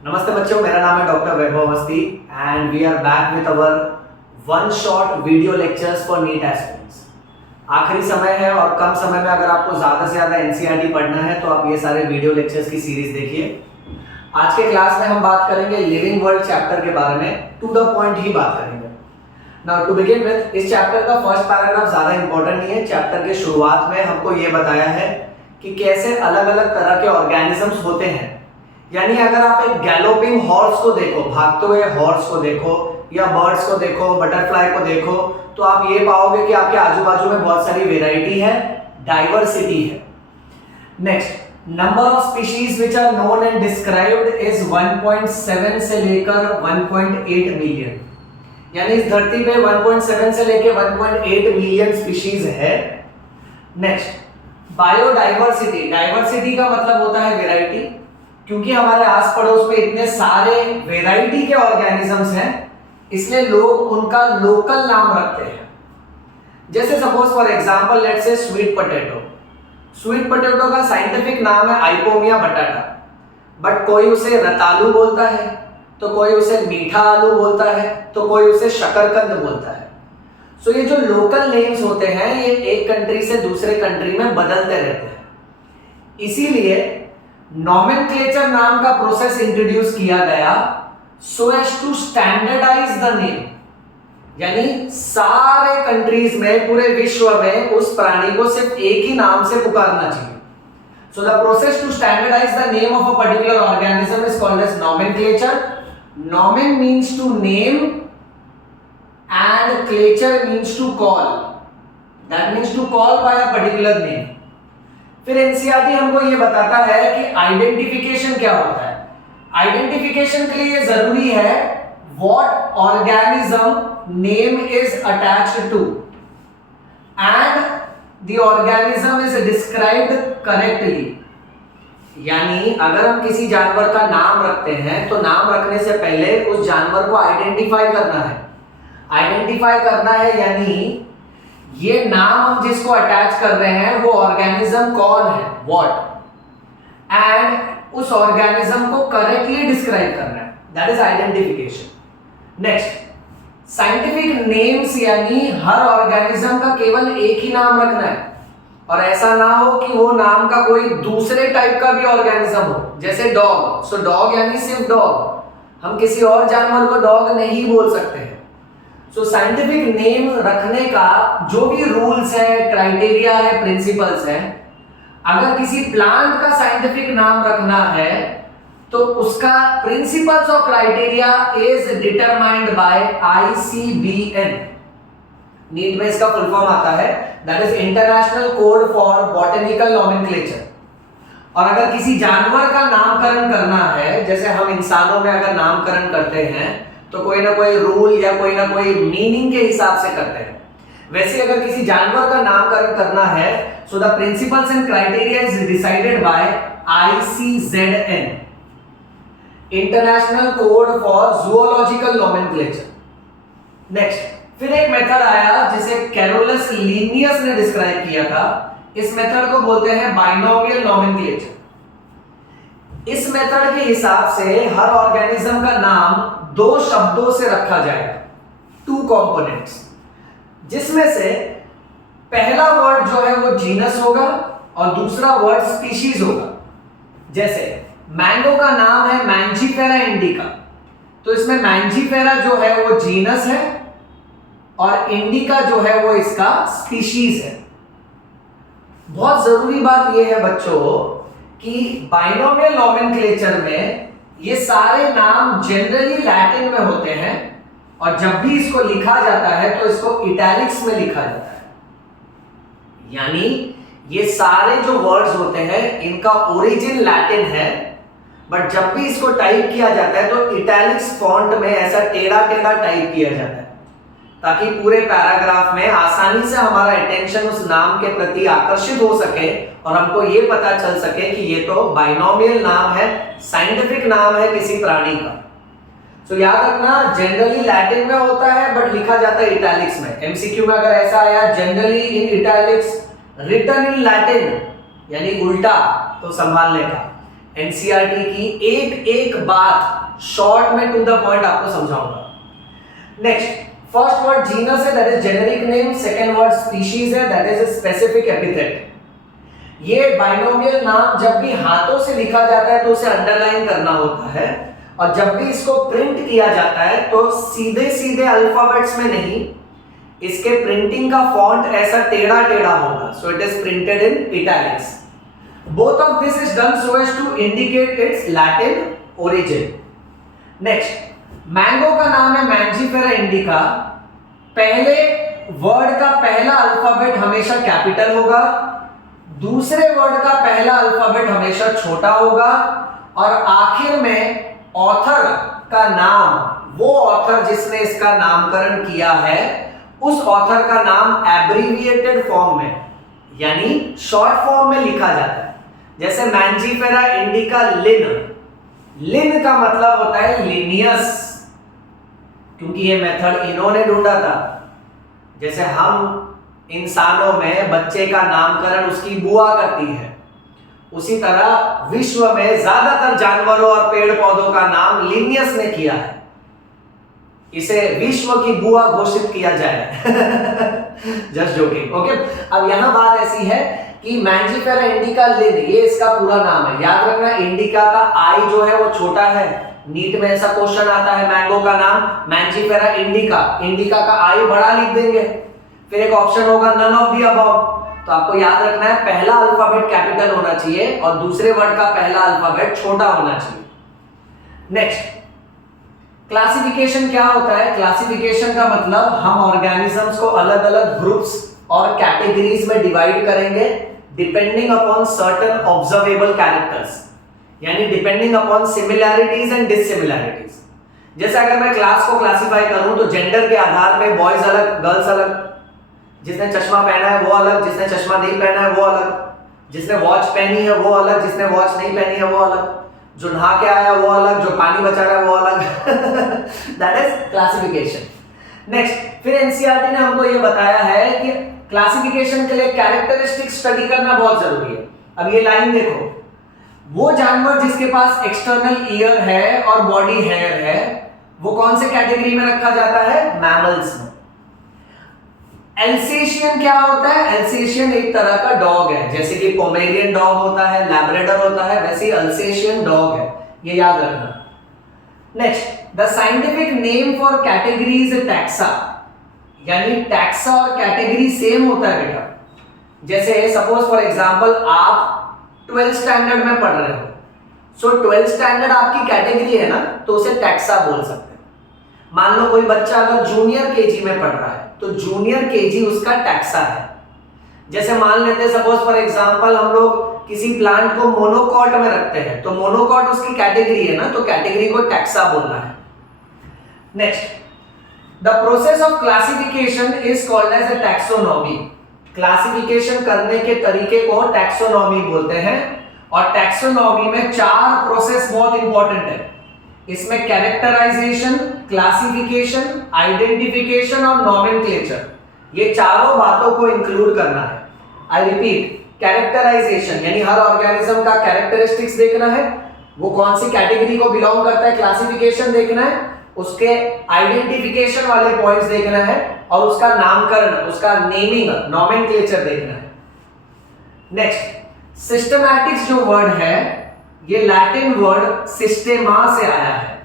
नमस्ते बच्चों, मेरा नाम है doctor Vaibhav Awasthi and we are back with our one shot video lectures for NEET aspirants. आखिरी समय है और कम समय में अगर आपको ज़्यादा से ज़्यादा एनसीईआरटी पढ़ना है तो आप ये सारे वीडियो लेक्चर्स की सीरीज देखिए। आज के क्लास में हम बात करेंगे लिविंग वर्ल्ड चैप्टर के बारे में, टू द पॉइंट ही बात करेंगे। नाउ टू बिगिन विद, इस चैप्टर का फर्स्ट पैराग्राफ ज़्यादा इंपॉर्टेंट नहीं है। चैप्टर के शुरुआत में हमको ये बताया है कि कैसे अलग अलग तरह के ऑर्गेनिजम्स होते हैं। यानी अगर आप एक गैलोपिंग हॉर्स को देखो, भागते हुए हॉर्स को देखो, या बर्ड्स को देखो, बटरफ्लाई को देखो, तो आप ये पाओगे कि आपके आजू बाजू में बहुत सारी वेराइटी है, डाइवर्सिटी है। Next, number of species which are known and described is 1.7 से लेकर 1.8 मिलियन। यानी इस धरती पे 1.7 से लेकर 1.8 मिलियन स्पीशीज है। Next, biodiversity. डाइवर्सिटी का मतलब होता है वेराइटी, क्योंकि हमारे आस पड़ोस में इतने सारे वेराइटी के ऑर्गेनिजम्स हैं, इसलिए लोग उनका लोकल नाम रखते हैं। जैसे suppose for example let's say sweet potato. Sweet potato का साइंटिफिक नाम है आइपोमिया बटाटा, बट कोई उसे रतालू बोलता है, तो कोई उसे मीठा आलू बोलता है, तो कोई उसे शकरकंद बोलता है। सो ये जो लोकल नेम्स होते हैं ये एक कंट्री से दूसरे कंट्री में बदलते रहते हैं। इसीलिए नॉमेनक्लेचर नाम का प्रोसेस इंट्रोड्यूस किया गया so as to standardise the name. यानी सारे कंट्रीज में, पूरे विश्व में उस प्राणी को सिर्फ एक ही नाम से पुकारना चाहिए। So the process to standardise the name of a particular organism is called as nomenclature. Nomen means to name and clature means to call. That means to call by a particular name. फिर NCERT हमको ये बताता है कि identification क्या होता है। Identification के लिए जरूरी है what organism name is attached to and the organism is described correctly. यानी अगर हम किसी जानवर का नाम रखते हैं तो नाम रखने से पहले उस जानवर को आइडेंटिफाई करना है। आइडेंटिफाई करना है यानी ये नाम हम जिसको अटैच कर रहे हैं वो ऑर्गेनिज्म कौन है, व्हाट, एंड उस ऑर्गेनिज्म को करेक्टली डिस्क्राइब करना है, that is identification. Next, scientific names यानी हर ऑर्गेनिज्म का केवल एक ही नाम रखना है, और ऐसा ना हो कि वो नाम का कोई दूसरे टाइप का भी ऑर्गेनिज्म हो। जैसे डॉग, सो डॉग यानी सिर्फ डॉग, हम किसी और जानवर को डॉग नहीं बोल सकते हैं। सो साइंटिफिक नेम रखने का जो भी रूल्स है, क्राइटेरिया है, प्रिंसिपल्स हैं, अगर किसी प्लांट का साइंटिफिक नाम रखना है तो उसका प्रिंसिपल्स और criteria is determined by ICBN। NEET में इसका फुल फॉर्म आता है, that is International Code for Botanical Nomenclature. और अगर किसी जानवर का नामकरण करना है, जैसे हम इंसानों में अगर नामकरण करते हैं तो कोई ना कोई रूल या कोई ना कोई मीनिंग के हिसाब से करते हैं, वैसे अगर किसी जानवर का नामकरण करना है so the principles and criteria is decided by ICZN, international Code for zoological nomenclature. Next, फिर एक मेथड आया जिसे कैरोलस लिनियस ने डिस्क्राइब किया था। इस मेथड को बोलते हैं बाइनोमियल नॉमेनक्लेचर। इस मेथड के हिसाब से हर ऑर्गेनिज्म का नाम दो शब्दों से रखा जाएगा, टू कंपोनेंट्स, जिसमें से पहला वर्ड जो है वो जीनस होगा और दूसरा वर्ड स्पीशीज होगा। जैसे मैंगो का नाम है मैंजीफेरा इंडिका, तो इसमें मैंजीफेरा जो है वो जीनस है और इंडिका जो है वो इसका स्पीशीज है। बहुत जरूरी बात यह है बच्चों कि बाइनोमियल नॉमेनक्लेचर में ये सारे नाम जनरली लैटिन में होते हैं, और जब भी इसको लिखा जाता है तो इसको इटैलिक्स में लिखा जाता है। यानी ये सारे जो वर्ड्स होते हैं इनका ओरिजिन लैटिन है, बट जब भी इसको टाइप किया जाता है तो इटैलिक्स फॉन्ट में ऐसा टेढ़ा टेढ़ा टाइप किया जाता है, ताकि पूरे पैराग्राफ में आसानी से हमारा अटेंशन उस नाम के प्रति आकर्षित हो सके और हमको ये पता चल सके कि ये तो बाइनोमियल नाम है, साइंटिफिक नाम है किसी प्राणी का। सो याद रखना, जनरली लैटिन में होता है बट लिखा जाता है इटैलिक्स में। एमसीक्यू में अगर ऐसा आया generally in italics written in Latin, यानी उल्टा, तो संभालने का। एनसीईआरटी की एक एक बात शॉर्ट में टू द पॉइंट आपको समझाऊंगा। नेक्स्ट, फर्स्ट वर्ड जीनस है, that is generic name. Second word species है, दैट इज स्पेसिफिक एपिथेट। ये बाइनोमियल नाम जब भी हाथों से लिखा जाता है तो उसे अंडरलाइन करना होता है, और जब भी इसको प्रिंट किया जाता है तो सीधे सीधे अल्फाबेट्स में नहीं, इसके प्रिंटिंग का फॉन्ट ऐसा टेढ़ा टेढ़ा होगा, so it is printed in italics. Both of this is done so as to indicate its Latin origin. Next, mango का नाम है मैंजीफेरा इंडिका। पहले वर्ड का पहला अल्फाबेट हमेशा कैपिटल होगा, दूसरे वर्ड का पहला अल्फाबेट हमेशा छोटा होगा, और आखिर में ऑथर का नाम, वो ऑथर जिसने इसका नामकरण किया है, उस ऑथर का नाम एब्रीविएटेड फॉर्म में यानी शॉर्ट फॉर्म में लिखा जाता है। जैसे मैंजीफेरा इंडिका लिन, लिन का मतलब होता है लिनियस, क्योंकि ये मेथड इन्होंने ढूंढा था। जैसे हम इंसानों में बच्चे का नामकरण उसकी बुआ करती है, उसी तरह विश्व में ज्यादातर जानवरों और पेड़ पौधों का नाम लिनियस ने किया है, इसे विश्व की बुआ घोषित किया जाए। Just joking, okay. अब यहां बात ऐसी है कि मैंजीफेरा इंडिका लिन, ये इसका पूरा नाम है। याद रखना, इंडिका का आई जो है वो छोटा है। नीट में ऐसा क्वेश्चन आता है, मैंगो का नाम मैंजीफेरा इंडिका, इंडिका का आई बड़ा लिख देंगे, फिर एक ऑप्शन होगा नन ऑफ द अबव। तो आपको याद रखना है पहला अल्फाबेट कैपिटल होना चाहिए और दूसरे वर्ड का पहला अल्फाबेट छोटा होना चाहिए। नेक्स्ट, क्लासिफिकेशन क्या होता है? क्लासिफिकेशन का मतलब हम ऑर्गेनिजम्स को अलग अलग ग्रुप्स और कैटेगरीज में डिवाइड करेंगे depending upon certain observable characters, यानी डिपेंडिंग अपॉन सिमिलैरिटीज एंड डिससिमिलैरिटीज। जैसे अगर मैं क्लास को क्लासिफाई करूं तो जेंडर के आधार पे बॉयज अलग, गर्ल्स अलग, जिसने चश्मा पहना है वो अलग, जिसने चश्मा नहीं पहना है वो अलग, जिसने वॉच पहनी है वो अलग, जिसने वॉच नहीं पहनी है वो अलग, जो नहा के आया है वो अलग, जो पानी बचा रहा है वो अलग। That is classification. नेक्स्ट, फिर एनसीईआरटी ने हमको ये बताया है कि क्लासिफिकेशन के लिए कैरेक्टरिस्टिक स्टडी करना बहुत जरूरी है। अब ये लाइन देखो, वो जानवर जिसके पास एक्सटर्नल ईयर है और बॉडी हेयर है वो कौन से कैटेगरी में रखा जाता है? मैमल्स में। एल्सेशियन क्या होता है? एल्सेशियन एक तरह का डॉग है, जैसे कि पोमेरियन डॉग होता है, लैब्राडोर होता है, वैसे ही अल्सेशियन डॉग है, ये याद रखना। Next, the scientific name for category is taxa, यानी टैक्सा और कैटेगरी सेम होता है बेटा। जैसे सपोज फॉर एग्जांपल आप 12th स्टैंडर्ड में पढ़ रहे हो, सो 12th स्टैंडर्ड आपकी कैटेगरी है ना, तो उसे टैक्सा बोल सकते हैं। मान लो कोई बच्चा अगर जूनियर केजी में पढ़ रहा है तो जूनियर केजी उसका टैक्सा है। जैसे मान लेते हैं सपोज फॉर एग्जांपल हम लोग किसी प्लांट को मोनोकॉट में रखते हैं, तो मोनोकॉट उसकी कैटेगरी है ना, तो कैटेगरी को टैक्सा बोलना है। Next, the process of classification is called as a taxonomy. Classification करने के तरीके को टैक्सोनॉमी बोलते हैं, और टैक्सोनॉमी में 4 प्रोसेस बहुत इंपॉर्टेंट है। इसमें कैरेक्टराइजेशन, क्लासिफिकेशन, आइडेंटिफिकेशन और नॉमेनक्लेचर, ये चारों बातों को इंक्लूड करना है। आई रिपीट, कैरेक्टराइजेशन यानी हर ऑर्गेनिज्म का कैरेक्टरिस्टिक्स देखना है, वो कौन सी कैटेगरी को बिलोंग करता है, क्लासिफिकेशन देखना है, उसके आइडेंटिफिकेशन वाले पॉइंट्स देखना है, और उसका नामकरण, उसका नेमिंग, नॉमेनक्लेचर देखना है। नेक्स्ट, सिस्टमैटिक्स जो वर्ड है ये लैटिन वर्ड सिस्टेमा से आया है।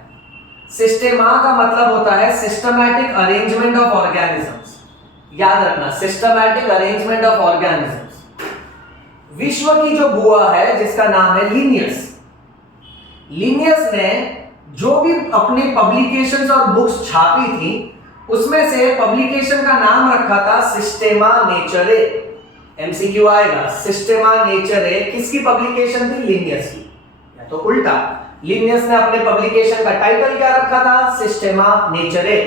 सिस्टेमा का मतलब होता है सिस्टमैटिक अरेंजमेंट ऑफ ऑर्गेनिजम्स। याद रखना, सिस्टमैटिक अरेंजमेंट ऑफ ऑर्गेनिजम्स। विश्व की जो बुआ है जिसका नाम है लिनियस, लिनियस ने जो भी अपनी पब्लिकेशंस और बुक्स छापी थी उसमें से पब्लिकेशन का नाम रखा था सिस्टेमा नेचरे। एमसीक्यू आएगा, सिस्टेमा नेचरे किसकी पब्लिकेशन थी? लिनियस की। या तो उल्टा, लिनियस ने अपने पब्लिकेशन का टाइटल क्या रखा था? सिस्टेमा नेचरे।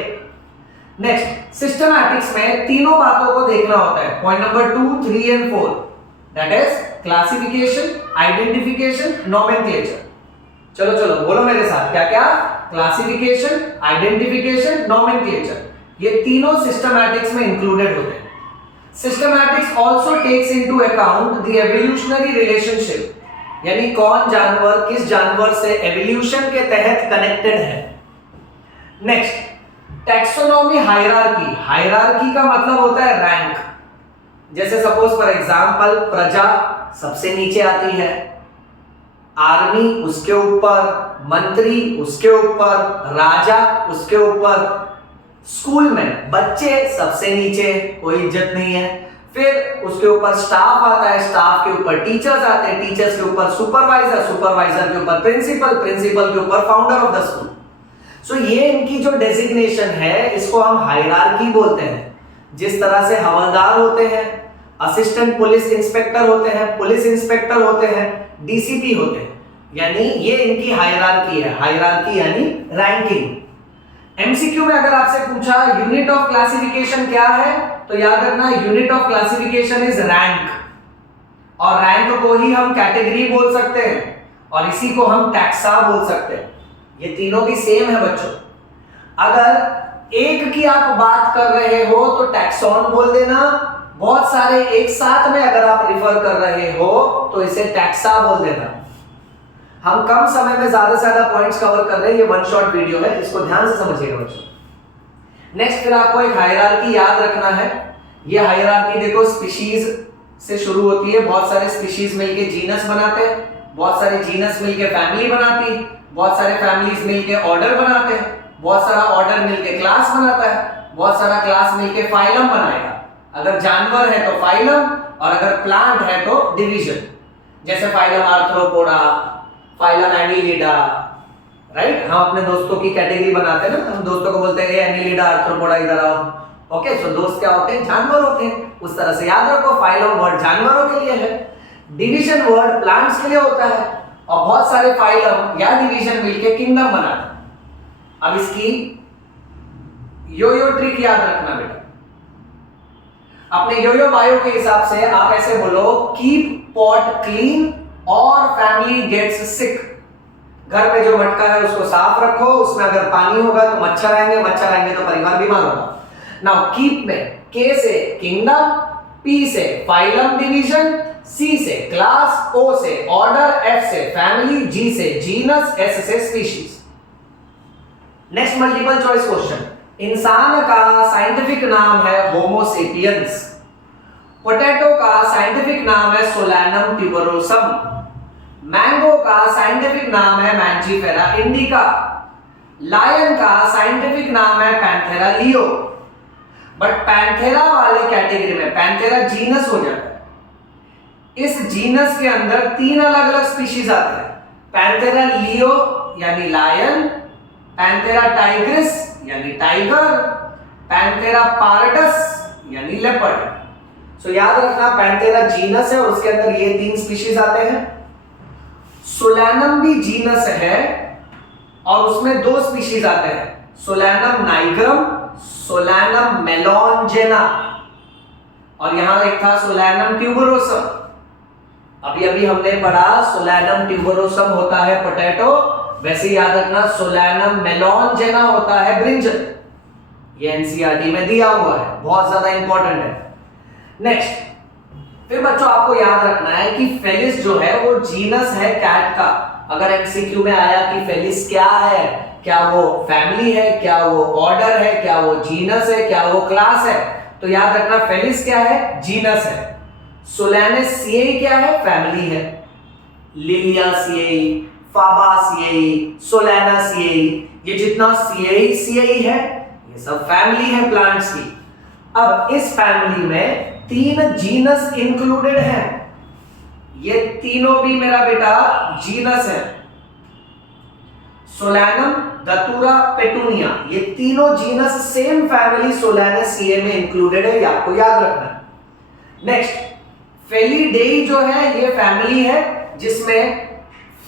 नेक्स्ट, सिस्टमैटिक्स में तीनों बातों को देखना होता है, point number 2, 3 and 4, that is classification, identification, nomenclature. चलो चलो बोलो मेरे साथ, क्या क्या? क्लासिफिकेशन, आइडेंटिफिकेशन, नॉमेनक्लेचर, ये तीनों सिस्टमैटिक्स में इंक्लूडेड होते हैं। Systematics also takes into account the evolutionary relationship यानी कौन जानवर किस जानवर से एवोल्यूशन के तहत कनेक्टेड है। Next, taxonomy hierarchy. हायरार्की का मतलब होता है रैंक। जैसे सपोज फॉर एग्जांपल, प्रजा सबसे नीचे आती है, आर्मी उसके ऊपर, मंत्री उसके ऊपर, राजा उसके ऊपर, स्कूल में बच्चे सबसे नीचे, कोई इज्जत नहीं है। फिर उसके ऊपर स्टाफ आता है, स्टाफ के ऊपर टीचर्स आते हैं, टीचर्स के ऊपर सुपरवाइजर, सुपरवाइजर के ऊपर प्रिंसिपल, प्रिंसिपल के ऊपर फाउंडर ऑफ द स्कूल। सो ये इनकी जो डेजिग्नेशन है इसको हम हायरार्की बोलते हैं। जिस तरह से हवलदार होते हैं, असिस्टेंट पुलिस इंस्पेक्टर होते हैं, पुलिस इंस्पेक्टर होते हैं, डीसीपी होते हैं, यानी ये इनकी हायरार्की है। हायरार्की यानी रैंकिंग। एमसीक्यू में अगर आपसे पूछा यूनिट ऑफ क्लासिफिकेशन क्या है, तो याद रखना unit of classification is rank, और रैंक को ही हम कैटेगरी बोल सकते हैं और इसी को हम टैक्सा बोल सकते हैं। ये तीनों भी सेम है बच्चों। अगर एक की आप बात कर रहे हो तो टैक्सॉन बोल देना, बहुत सारे एक साथ में अगर आप रिफर कर रहे हो तो इसे टैक्सा बोल देना। हम कम समय में ज्यादा से ज्यादा पॉइंट्स कवर कर रहे हैं, ये वन शॉट वीडियो है, इसको ध्यान से समझिएगा बच्चों। नेक्स्ट, फिर आपको एक हायरार्की याद रखना है। ये हायरार्की देखो स्पीशीज से शुरू होती है, बहुत सारे स्पीशीज मिलके जीनस बनाते हैं, बहुत सारे जीनस मिलके फैमिली बनाती है, बहुत सारे फैमिलीज मिलके ऑर्डर बनाते हैं, बहुत सारा ऑर्डर मिलके क्लास बनाता है, बहुत सारा क्लास मिलके फाइलम बनाएगा। अगर जानवर है तो फाइलम, और अगर प्लांट है तो डिवीजन। जैसे phylum arthropoda, phylum Annelida, right. हम अपने दोस्तों की कैटेगरी बनाते हैं ना, हम दोस्तों को बोलते हैं ए एनिलिडा आर्थ्रोपोडा इधर आओ। ओके, सो दोस्त क्या होते हैं? जानवर होते हैं। उस तरह से याद रखो, फाइलम वर्ड जानवरों के लिए है, डिवीजन वर्ड प्लांट्स के लिए होता है, और बहुत सारे फाइलम या डिवीजन मिलके किंगडम बनाते हैं। अब इसकी योयो ट्रिक याद रखना बेटा। अपने योयो बायो के हिसाब से आप ऐसे बोलो, keep pot clean or family gets सिक। घर में जो मटका है उसको साफ रखो, उसमें अगर पानी होगा तो मच्छर आएंगे, मच्छर आएंगे तो परिवार बीमार होगा। नाउ कीप में के से किंगडम, पी से फाइलम डिवीजन, सी से क्लास, ओ से ऑर्डर, एफ से फैमिली, जी से जीनस, एस से species. Next multiple choice question. इंसान का साइंटिफिक नाम है होमो सेपियंस। पोटैटो का साइंटिफिक नाम है सोलैनम ट्यूबरोसम। मैंगो का साइंटिफिक नाम है मैंजीफेरा इंडिका। लायन का साइंटिफिक नाम है पैंथेरा लियो। बट पैंथेरा वाले कैटेगरी में पैंथेरा जीनस हो जाता है। इस जीनस के अंदर तीन अलग अलग स्पीशीज आते हैं, पैंथेरा लियो यानी लायन, पैंथेरा टाइग्रिस यानी टाइगर, पैंथेरा पार्डस यानी लेपर्ड। सो याद रखना, पैंथेरा जीनस है और उसके अंदर ये तीन स्पीशीज आते हैं। सोलैनम भी जीनस है और उसमें दो स्पीशीज आते हैं, सोलैनम नाइग्रम, सोलैनम मेलॉन्जेना, और यहां एक था सोलैनम ट्यूबरोसम। अभी हमने पढ़ा सोलैनम ट्यूबरोसम होता है पोटैटो, वैसे याद रखना सोलैनम मेलॉन्जेना होता है ब्रिंजल। ये एनसीईआरटी में दिया हुआ है, बहुत ज्यादा इंपॉर्टेंट है। नेक्स्ट, फिर बच्चों आपको याद रखना है कि फेलिस जो है वो जीनस है कैट का। अगर एमसीक्यू में आया कि फेलिस क्या है, क्या वो फैमिली है, क्या वो ऑर्डर है, क्या वो जीनस है, क्या वो क्लास है, तो याद रखना फेलिस क्या है? जीनस है। सोलैनेसिएई क्या है? फैमिली है। लिलियासिएई, फाबासिएई, सोलैनासिएई, ये जितना सिएई है ये सब फैमिली है प्लांट्स की। अब इस फैमिली में तीन जीनस इंक्लूडेड हैं, ये तीनों भी मेरा बेटा जीनस है। सोलैनम, दतूरा, पेटूनिया, ये तीनों जीनस सेम फैमिली सोलैनेसिएई में इंक्लूडेड है, ये आपको याद रखना है। नेक्स्ट, फेलिडेई जो है ये फैमिली है जिसमें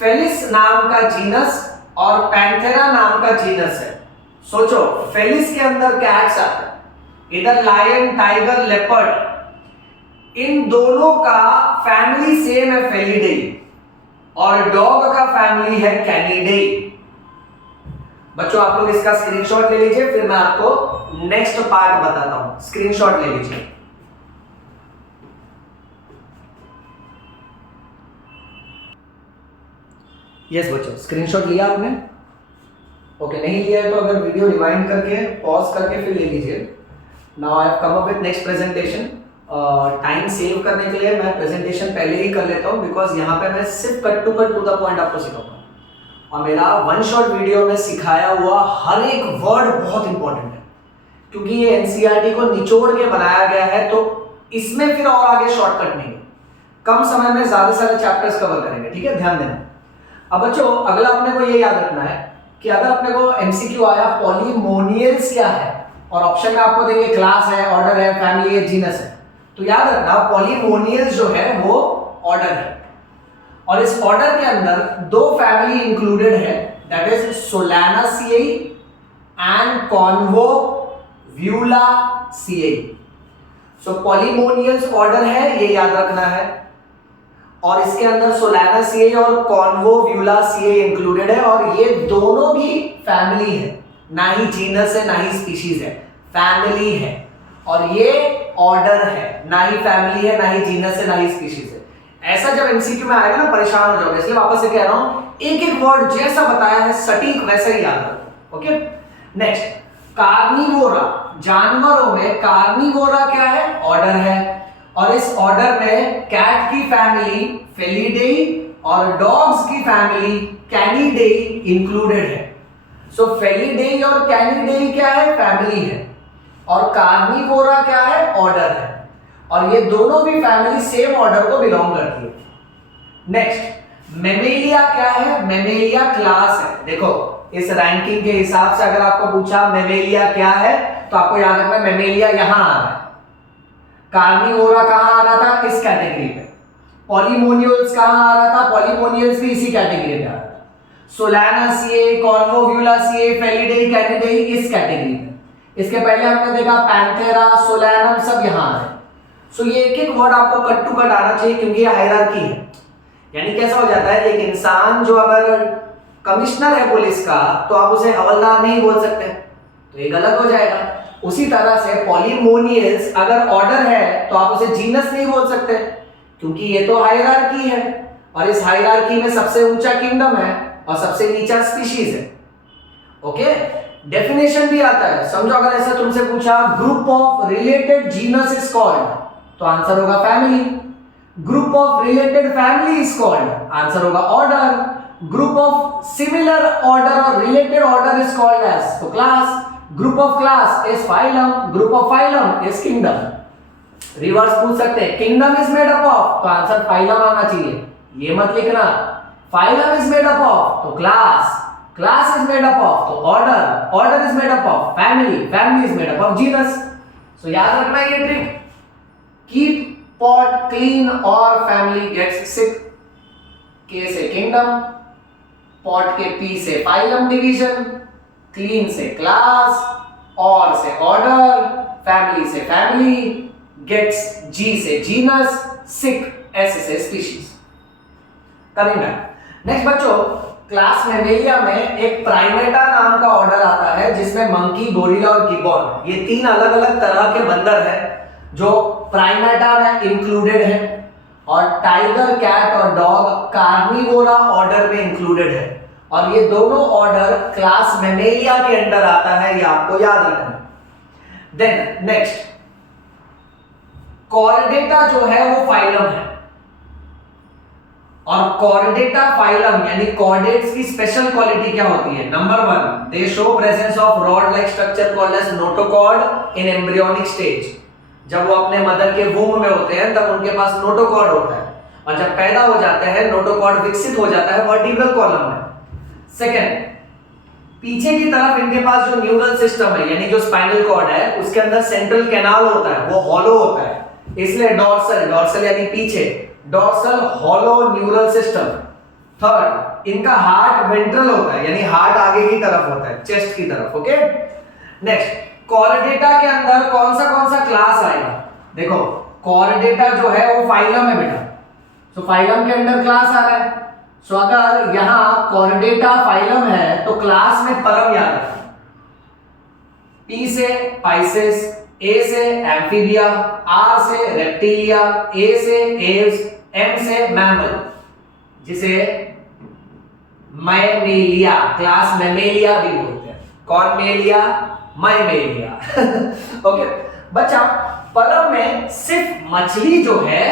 फेलिस नाम का जीनस और पैंथेरा नाम का जीनस है। सोचो, फेलिस के अंदर कैट्स आते हैं, इधर लायन, टाइगर, लेपर्ड, इन दोनों का फैमिली सेम है फेलिडेई, और डॉग का फैमिली है कैनिडेई। बच्चों आप लोग इसका स्क्रीनशॉट ले लीजिए, फिर मैं आपको नेक्स्ट पार्ट बताता हूं। स्क्रीनशॉट ले लीजिए। यस बच्चों, स्क्रीनशॉट लिया आपने? ओके, नहीं लिया है तो अगर वीडियो रिवाइंड करके पॉज करके फिर ले लीजिए। Now I have come up with next presentation. Time save करने के लिए मैं प्रेजेंटेशन पहले ही कर लेता हूँ, बिकॉज यहाँ पे मैं सिर्फ कट टू द पॉइंट आपको सिखाऊंगा, और मेरा वन शॉट वीडियो में सिखाया हुआ हर एक वर्ड बहुत इंपॉर्टेंट है, क्योंकि ये एनसीईआरटी को निचोड़ के बनाया गया है, तो इसमें फिर और आगे शॉर्टकट नहीं है। कम समय में ज्यादा से ज्यादा चैप्टर्स कवर करेंगे, ठीक है, ध्यान देना। अब बच्चों अगला अपने को ये याद रखना है कि अगर अपने को एमसीक्यू आया पॉलीमोनियल्स क्या है, और ऑप्शन में आपको देंगे क्लास है, ऑर्डर है, फैमिली है, जीनस है, तो याद रखना पॉलीमोनियल्स जो है वो ऑर्डर है, और इस ऑर्डर के अंदर दो फैमिली इंक्लूडेड है, that is Solanaceae and Convolvulaceae. So Polemoniales order है, ये याद रखना है, और इसके अंदर सोलानासिएई और कॉन्वोव्यूलासिएई इंक्लूडेड है, और ये दोनों भी फैमिली है, ना ही जीनस है ना ही स्पीशीज है, फैमिली है, और ये ऑर्डर है, ना ही फैमिली है, ना ही जीनस है, ना ही स्पीशीज है। ऐसा जब एमसीक्यू में आएगा ना परेशान हो जाओगे, इसलिए वापस से कह रहा हूं, एक एक वर्ड जैसा बताया है सटीक वैसा ही याद रखो। ओके, नेक्स्ट, कार्निवोरा, जानवरों में कार्निवोरा क्या है? ऑर्डर है, और इस ऑर्डर में कैट की फैमिली फेलिडेई और डॉग्स की फैमिली कैनिडेई इंक्लूडेड है। सो फेलिडेई और कैनिडेई क्या है? फैमिली है, और कार्निवोरा क्या है? ऑर्डर है, और ये दोनों भी फैमिली सेम ऑर्डर को बिलोंग करती है। नेक्स्ट, मेमेलिया क्या है? मेमेलिया क्लास है। देखो इस रैंकिंग के हिसाब से अगर आपको पूछा मेमेलिया क्या है, तो आपको याद रखना मेमेलिया यहां आ रहा है, कार्निवोरा कहां आ रहा था? इस कैटेगरी पे। पॉलीमोनियल्स कहां आ रहा था? पॉलीमोनियल्स भी इसी कैटेगरी पे आ रहा था। सोलानासिएई, कॉन्वोव्यूलासिएई, फेलिडेई, कैनिडेई इस कैटेगरी में। इसके पहले हमने देखा पैंथेरा, सोलानम सब यहां आ रहे हैं। सो ये एक एक वर्ड आपको कट टू कट आना चाहिए, क्योंकि ये हायरार्की है। यानी कैसा हो जाता है, एक इंसान जो अगर कमिश्नर है पुलिस का, तो आप उसे हवलदार नहीं बोल सकते, तो ये गलत हो जाएगा। उसी तरह से पॉलीमोनियल्स अगर ऑर्डर है, तो आप उसे जीनस नहीं बोल सकते, क्योंकि ये तो हायरार्की है, और इस हायरार्की में सबसे ऊंचा किंगडम है और सबसे नीचा स्पीशीज है। ओके, डेफिनेशन भी आता है, समझो अगर ऐसा तुमसे पूछा group of related genus is called, तो आंसर होगा family. Group of related family is called, answer होगा order. Group of similar order और related order is called as, तो class. Group of class is phylum, group of phylum is kingdom. Reverse पूछ सकते हैं, kingdom is made up of, तो answer phylum आना चाहिए, ये मत लिखना। Phylum is made up of, तो class. Class is made up of, तो order. Order is made up of family, family is made up of genus. So याद रखना है ये trick, keep pot clean or family gets sick. K से kingdom, pot के P से phylum division, clean से class, or से order, family से फैमिली, गेट्स जी से जीनस, सिक एस से स्पीशीज। कमिंग बैक, नेक्स्ट बच्चों, क्लास मेमेलिया में एक प्राइमेटा नाम का ऑर्डर आता है, जिसमें मंकी, गोरिल्ला और गिबॉन, ये तीन अलग अलग तरह के बंदर हैं जो प्राइमेटा में इंक्लूडेड है, और टाइगर, कैट और डॉग कार्निवोरा ऑर्डर में इंक्लूडेड है, और ये दोनों ऑर्डर क्लास मेमेलिया के अंडर आता है, ये आपको याद रखना। देन नेक्स्ट, कॉर्डेटा जो है वो फाइलम है, और कॉर्डेटा फाइलम यानी कॉर्डेट्स की स्पेशल क्वालिटी क्या होती है? Number 1, they show presence of rod like structure called as notochord in embryonic stage. जब वो अपने मदर के वूम में होते हैं तब उनके पास नोटोकॉर्ड होता है, और जब पैदा हो जाते हैं नोटोकॉर्ड विकसित हो जाता है वर्टिब्रल कॉलम में। सेकंड, पीछे की तरफ इनके पास जो न्यूरल सिस्टम है, यानी जो स्पाइनल कॉर्ड है, उसके अंदर सेंट्रल कैनाल होता है, वो हॉलो होता है, इसलिए डॉर्सल, डॉर्सल यानी पीछे, dorsal hollow neural system. Third, इनका हार्ट वेंट्रल होता है, यानी हार्ट आगे की तरफ होता है, चेस्ट की तरफ। ओके, नेक्स्ट, कॉर्डेटा के अंदर कौन सा क्लास आएगा? देखो कॉर्डेटा जो है वो फाइलम है बेटा, सो फाइलम के अंदर क्लास आ रहा है। सो अगर यहां कॉर्डेटा फाइलम है तो क्लास में परम याद रखना, पी से पाइसेस, ए से एम्फीबिया, आर से रेप्टिलिया, ए से एव्स, एम से मैमल, जिसे मैमेलिया, क्लास मैमेलिया भी बोलते हैं। कौन मेलिया? मैमेलिया। ओके बच्चा, पर्म में सिर्फ मछली जो है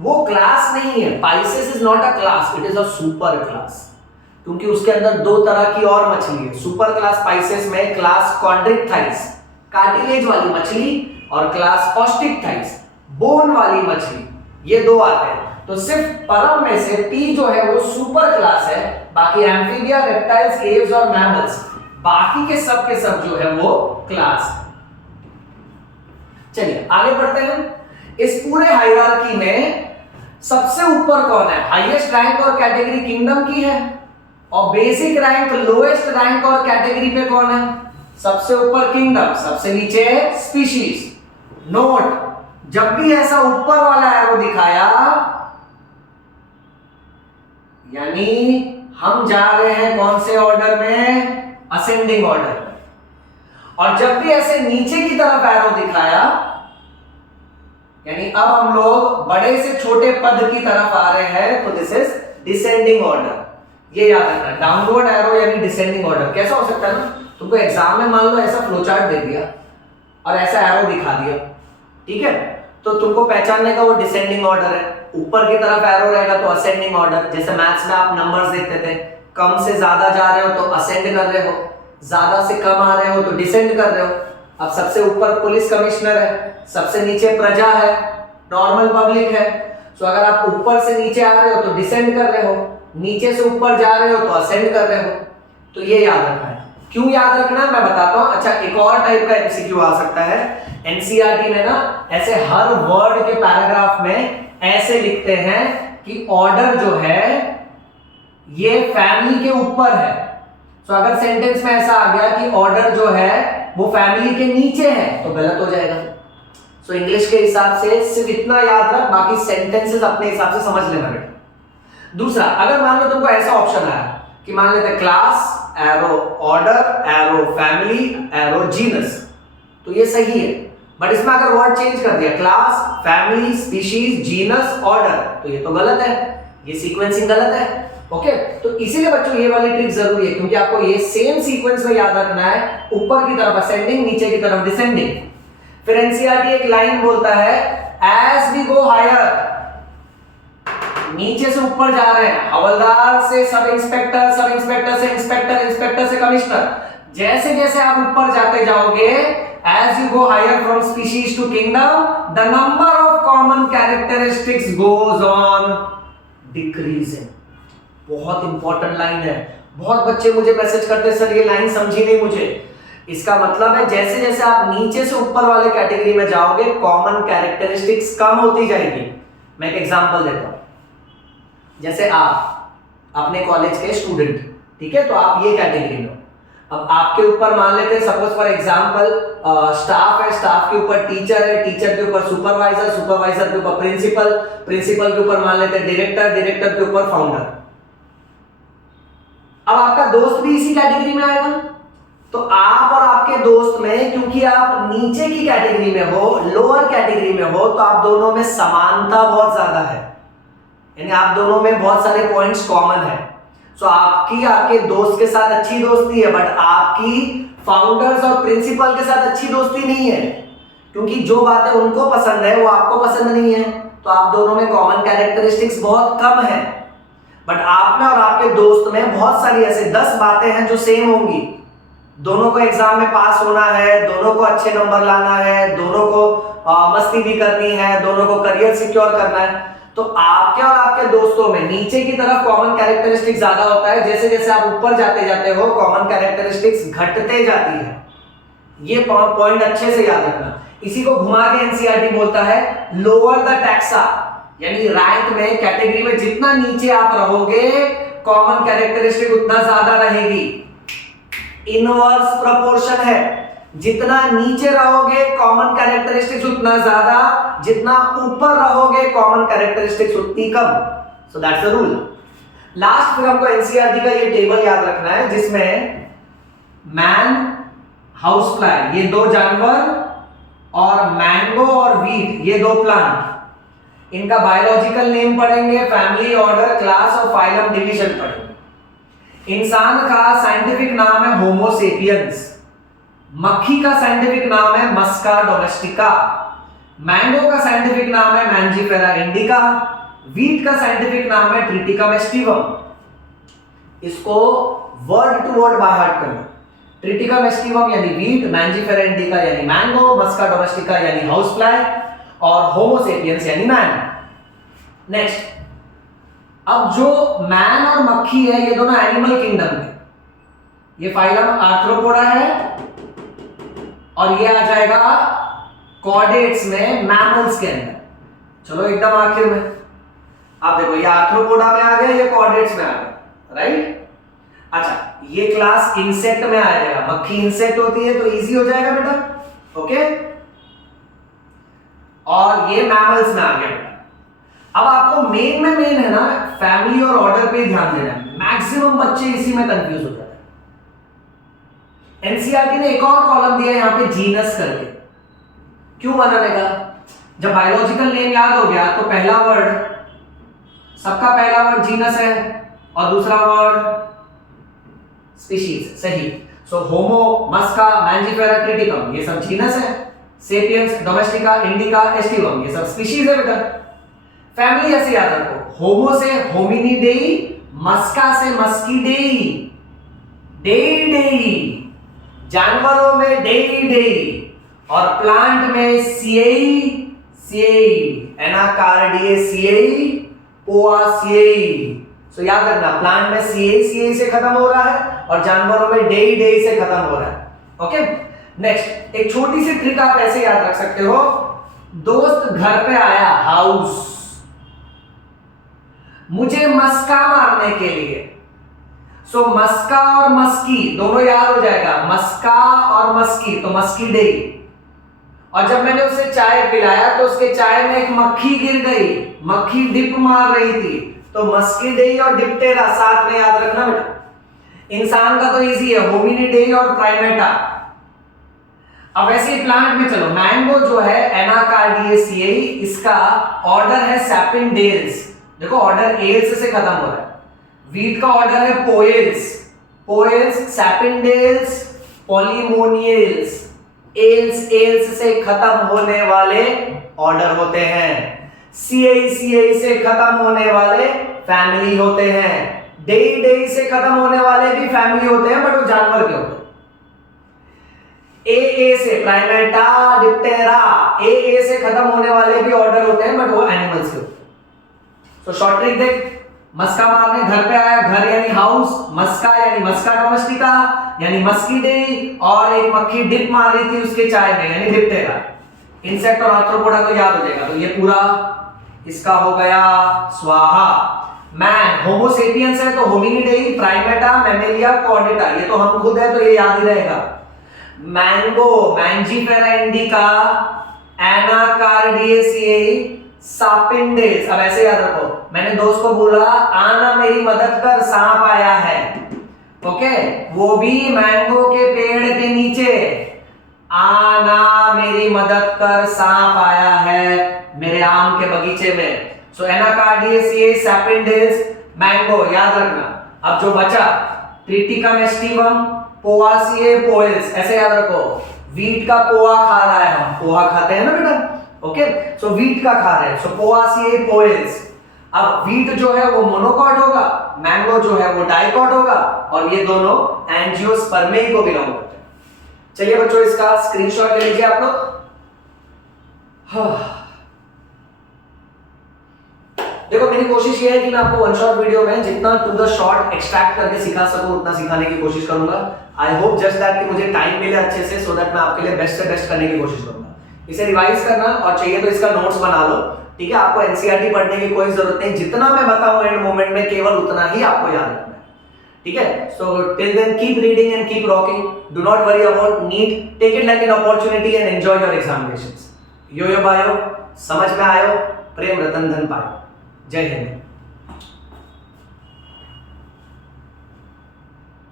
वो क्लास नहीं है। Pisces is not a class, it is a super class, क्योंकि उसके अंदर दो तरह की और मछली है। सुपर क्लास पाइसेस में क्लास कॉन्ड्रिक्टाइस, कार्टिलेज वाली मछली, और क्लास ऑस्टिक्टाइस, बोन वाली मछली, ये दो आते हैं। तो सिर्फ पर्म में से पी जो है वो सुपर क्लास है, बाकी एम्फीबिया, रेप्टाइल्स, एव्स और मैमल्स बाकी के सब जो है वो क्लास है। चलिए आगे बढ़ते हैं। इस पूरे हायरार्की में सबसे ऊपर कौन है? हाईएस्ट रैंक और कैटेगरी किंगडम की है, और बेसिक रैंक, लोएस्ट रैंक और कैटेगरी पे कौन है? सबसे ऊपर किंगडम, सबसे नीचे स्पीशीज। नोट, जब भी ऐसा ऊपर वाला एरो दिखाया यानी हम जा रहे हैं कौन से ऑर्डर में? असेंडिंग ऑर्डर में। और जब भी ऐसे नीचे की तरफ एरो दिखाया यानी अब हम लोग बड़े से छोटे पद की तरफ आ रहे हैं, तो दिस इज डिसेंडिंग ऑर्डर। ये याद रखना, डाउनवर्ड एरो यानी डिसेंडिंग ऑर्डर। कैसा हो सकता है ना, तुमको एग्जाम में मान लो ऐसा फ्लोचार्ट दे दिया और ऐसा एरो दिखा दिया, ठीक है, तो तुमको पहचानने का वो डिसेंडिंग ऑर्डर है। ऊपर की तरफ एरो रहेगा तो असेंडिंग ऑर्डर। जैसे मैथ्स में आप नंबर्स देखते थे, कम से ज्यादा जा रहे हो तो असेंड कर रहे हो, ज्यादा से कम आ रहे हो तो डिसेंड कर रहे हो। अब सबसे ऊपर पुलिस कमिश्नर है, सबसे नीचे प्रजा है, नॉर्मल पब्लिक है। तो अगर आप ऊपर से नीचे आ रहे हो तो डिसेंड कर रहे हो, नीचे से ऊपर जा रहे हो तो असेंड कर रहे हो। तो ये याद रखना है। क्यों याद रखना है मैं बताता हूं। अच्छा, एक और टाइप का एमसीक्यू आ सकता है एनसीईआरटी में ना, ऐसे हर वर्ड के पैराग्राफ में ऐसे लिखते हैं कि ऑर्डर जो है ये फैमिली के ऊपर है। तो अगर सेंटेंस में ऐसा आ गया कि ऑर्डर जो है वो फैमिली के नीचे है तो गलत हो जाएगा। सो इंग्लिश के हिसाब से सिर्फ इतना याद रख, बाकी सेंटेंसेस अपने हिसाब से समझ लेना बेटा। दूसरा, अगर मान लो तुमको ऐसा ऑप्शन आया कि मान लेते class arrow order arrow family arrow genus, तो ये सही है। बट इसमें अगर वर्ड चेंज कर दिया class family species genus order, तो ये तो गलत है, ये सीक्वेंसिंग गलत है। ओके, तो इसीलिए बच्चों ये वाली ट्रिक जरूरी है, क्योंकि आपको ये सेम सीक्वेंस में याद रखना है, ऊपर की तरफ असेंडिंग, नीचे की तरफ डिसेंडिंग। फिर एनसीईआरटी एक लाइन बोलता है, एज वी गो हायर, नीचे से ऊपर जा रहे हैं, हवलदार से सब इंस्पेक्टर, सब इंस्पेक्टर से इंस्पेक्टर, इंस्पेक्टर से कमिश्नर, जैसे जैसे आप ऊपर जाते जाओगे, as you go higher from species to kingdom, the number of common characteristics goes on decreasing। बहुत इंपॉर्टेंट लाइन है। बहुत बच्चे मुझे मैसेज करते हैं, सर ये लाइन समझी नहीं मुझे। इसका मतलब है जैसे जैसे आप नीचे से ऊपर वाले कैटेगरी में जाओगे, कॉमन कैरेक्टरिस्टिक्स कम होती जाएगी। मैं एक एग्जांपल देता हूं। जैसे आप अपने कॉलेज के स्टूडेंट, ठीक है, तो आप ये कैटेगरी में हो। अब आपके ऊपर मान लेते हैं सपोज फॉर एग्जांपल स्टाफ है, स्टाफ के ऊपर टीचर है, टीचर के ऊपर सुपरवाइजर, सुपरवाइजर के ऊपर प्रिंसिपल, प्रिंसिपल के ऊपर मान लेते हैं डायरेक्टर, डायरेक्टर के ऊपर फाउंडर। अब आपका दोस्त भी इसी कैटेगरी में आएगा, तो आप और आपके दोस्त में, क्योंकि आप नीचे की कैटेगरी में हो, लोअर कैटेगरी में हो, तो आप दोनों में समानता बहुत ज्यादा है, यानी आप दोनों में बहुत सारे पॉइंट्स कॉमन है। सो आपकी आपके दोस्त के साथ अच्छी दोस्ती है, बट आपकी फाउंडर्स और प्रिंसिपल के साथ अच्छी दोस्ती नहीं है, क्योंकि जो बातें उनको पसंद है वो आपको पसंद नहीं है। तो आप दोनों में कॉमन कैरेक्टरिस्टिक्स बहुत कम है। बट आप में और आपके दोस्त में बहुत सारी ऐसे 10 बातें हैं जो सेम होंगी। दोनों को एग्जाम में पास होना है, दोनों को अच्छे नंबर लाना है, दोनों को मस्ती भी करनी है, दोनों को करियर सिक्योर करना है। तो आपके और आपके दोस्तों में नीचे की तरफ कॉमन कैरेक्टरिस्टिक्स ज्यादा होता है, जैसे जैसे आप ऊपर जाते जाते हो कॉमन कैरेक्टरिस्टिक्स घटते जाती है। ये पॉइंट अच्छे से याद रखना। इसी को घुमा के एनसीईआरटी बोलता है लोअर द टैक्सा, यानी रैंक में, कैटेगरी में जितना नीचे आप रहोगे कॉमन कैरेक्टरिस्टिक उतना ज्यादा रहेगी। इनवर्स प्रोपोर्शन है, जितना नीचे रहोगे कॉमन कैरेक्टरिस्टिक्स उतना ज्यादा, जितना ऊपर रहोगे कॉमन कैरेक्टरिस्टिक्स उतनी कम। So that's the rule. Last फिर हमको एनसीईआरटी का ये टेबल याद रखना है, जिसमें मैन, हाउस फ्लाई, ये 2 जानवर, और मैंगो और वीट, ये 2 प्लांट। इनका बायोलॉजिकल नेम पढ़ेंगे, फैमिली, ऑर्डर, क्लास और फाइलम डिवीजन पढ़ेंगे। इंसान का साइंटिफिक नाम है होमो सेपियंस, मक्खी का साइंटिफिक नाम है मस्का डोमेस्टिका, मैंगो का साइंटिफिक नाम है मैंजीफेरा इंडिका, वीट का साइंटिफिक नाम है ट्रिटिका मेस्टिवम। इसको word to word by heart करना। ट्रिटिका मेस्टिवम यानी वीट, मैंजीफेरा इंडिका यानी मैंगो, मस्का डोमेस्टिका यानी हाउस फ्लाई और होमो सेपियंस यानी मैन। नेक्स्ट, अब जो मैन और मक्खी है ये दोनों एनिमल किंगडम में, ये फाइलम आर्थ्रोपोडा है और ये आ जाएगा कॉर्डेट्स में मैमल्स के अंदर। चलो एकदम आखिर में आप देखो, ये आर्थ्रोपोडा में आ गया, ये कॉर्डेट्स में आ गया, राइट। अच्छा, ये क्लास इंसेक्ट में आ जाएगा, मक्खी इंसेक्ट होती है तो इजी हो जाएगा बेटा, ओके। और ये मैमल्स में आ गया बेटा। अब आपको मेन में मेन है ना फैमिली और ऑर्डर पे ध्यान देना है, मैक्सिमम बच्चे इसी में कंफ्यूज हो जाते हैं। एनसीईआरटी ने एक और कॉलम दिया है यहां पे जीनस करके, क्यों बनाने का? जब बायोलॉजिकल नेम याद हो गया तो पहला वर्ड, सबका पहला वर्ड जीनस है और दूसरा वर्ड स्पीशीज, सही। सो होमो, मस्का, मैंजीफेरा, ट्रिटिकम ये सब जीनस है, सेपियंस, डोमेस्टिका, इंडिका, एस्टिवम ये सब स्पीशीज है बेटा। फैमिली ऐसे याद रखो, होमो से होमिनिडेई, मस्का से मस्कीडेई, डेइडेई, जानवरों में डेइडेई और प्लांट में सिएई, सिएई, एनाकार्डियेसिएई, पोआसिएई। सो याद रखना, प्लांट में सिएई, सिएई से खत्म हो रहा है और जानवरों में डेइडेई से खत्म हो रहा है, ओके। नेक्स्ट, एक छोटी सी ट्रिक आप ऐसे याद रख सकते हो, दोस्त घर पे आया, हाउस, मुझे मस्का मारने के लिए। सो मस्का और मस्की दोनों याद हो जाएगा, मस्का और मस्की तो मस्की डेई। और जब मैंने उसे चाय पिलाया तो उसके चाय में एक मक्खी गिर गई, मक्खी डिप मार रही थी, तो मस्की डेई और डिप्टेरा साथ में याद रखना बेटा। इंसान का तो इजी है, होमिनिडेई और प्राइमेटा। अब वैसे ही प्लांट में चलो, मैंगो जो है एनाकार्डियेसिएई, इसका ऑर्डर है सैपिनडेल्स, देखो ऑर्डर एल्स से खत्म हो रहा है। वीट का ऑर्डर है Poales, Poales, Sapindales, Polemoniales, ales, ales से खत्म होने वाले ऑर्डर होते हैं। सीएई, सीएई से खत्म होने वाले फैमिली होते हैं। डेई, डेई से खत्म होने वाले भी फैमिली होते हैं बट वो जानवर के होते हैं। ए से प्राइमेटा, डिप्टेरा, ए से खत्म होने वाले भी ऑर्डर होते हैं बट वो एनिमल्स के होते हैं। तो शॉर्ट ट्रिक देख, मस्का मारने घर पे आया, घर यानी हाउस, मस्का यानी मस्का डोमेस्टिका यानी मस्कीडेई, और एक मक्खी डिप मार रही थी उसके चाय में यानी डिप्टेरा। इंसेक्ट और आर्थ्रोपोडा तो याद हो जाएगा, तो ये पूरा इसका हो गया स्वाहा। मैन, होमो सेपियंस है तो होमिनिडेई, प्राइमेटा, मैमेलिया, कॉर्डेटा, ये तो हम खुद है तो ये याद ही रहेगा। Mango, Mangifera indica, Anacardiaceae, Sapindales. अब ऐसे याद रखो, मैंने दोस्त को बोला आना मेरी मदद कर, सांप आया है, ओके, वो भी मैंगो के पेड़ के नीचे, आना मेरी मदद कर, सांप आया है मेरे आम के बगीचे में। सो एनाकार्डियेसिएई, सैपिनडेल्स, मैंगो याद रखना। अब जो बचा ट्रिटिका मेस्टिवम, पोआसिए, पोएल्स, ऐसे याद रखो। वीट का पोआ खा रहा है, हम पोहा खाते हैं ना बेटा, ओके। सो वीट का खा रहे हैं, सो पोआसिए, पोएल्स। अब वीट जो है वो मोनोकॉट होगा, मैंगो जो है वो डाइकॉट होगा और ये दोनों एंजियोस्पर्मेई को बिलोंग करते हैं। चलिए बच्चों, इसका स्क्रीनशॉट ले लीजिए आप लोग। देखो, मेरी कोशिश ये है कि मैं आपको वन शॉट वीडियो में जितना टू द शॉर्ट एक्सट्रैक्ट करके सिखा सकूं उतना सिखाने की कोशिश करूंगा। आई होप जस्ट दैट कि मुझे टाइम मिले अच्छे से, सो दैट मैं आपके लिए बेस्ट से बेस्ट करने की कोशिश करूंगा। इसे रिवाइज करना और चाहिए तो इसका नोट्स बना लो, ठीक है। आपको एनसीईआरटी पढ़ने की कोई जरूरत नहीं, जितना मैं बताऊं एंड मोमेंट में केवल उतना ही आपको याद रखना है, ठीक है। So till then keep reading and keep rocking, do not worry about NEET, take it like an opportunity and enjoy your examinations. Yo yo bio, समझ में आयो, प्रेम रतन धन पायो। जय हिंद।